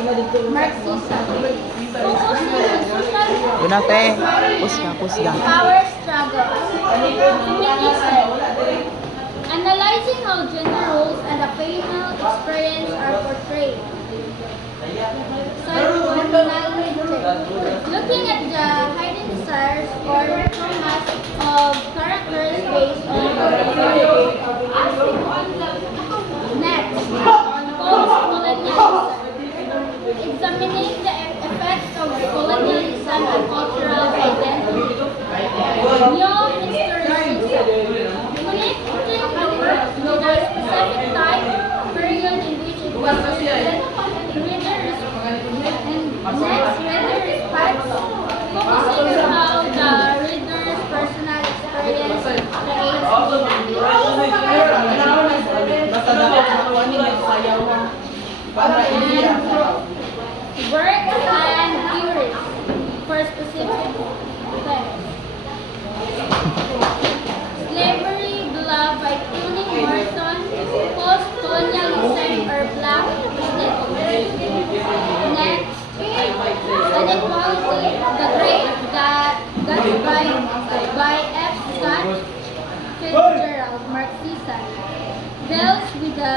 Marxism. Focus on social Bunate. Pusga, pusga. power struggle. Feminism. Analyzing how gender roles and the female experience are portrayed. Psychoanalytic. Looking at the hidden desires or traumas of characters based on next, post-colonialism. Examining the effects of colonialism and cultural identity. Neo-historicism. Connecting the work with a specific time, period in which it was written. Next, reader response, focusing on how the reader's personal experience creates work and theories for specific themes. Slavery, beloved by Toni Morrison, post-colonialism or black slavery. Next, Inequality, The Great Gatsby by F. Scott Fitzgerald, Marxism, deals with the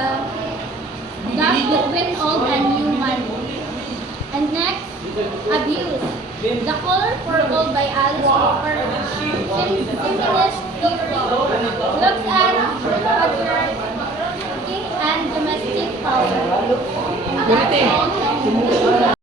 gap between old and new money. And next, Abuse, The Color Purple by Alice Cooper, feminist theory, looks at patriarchy and domestic power.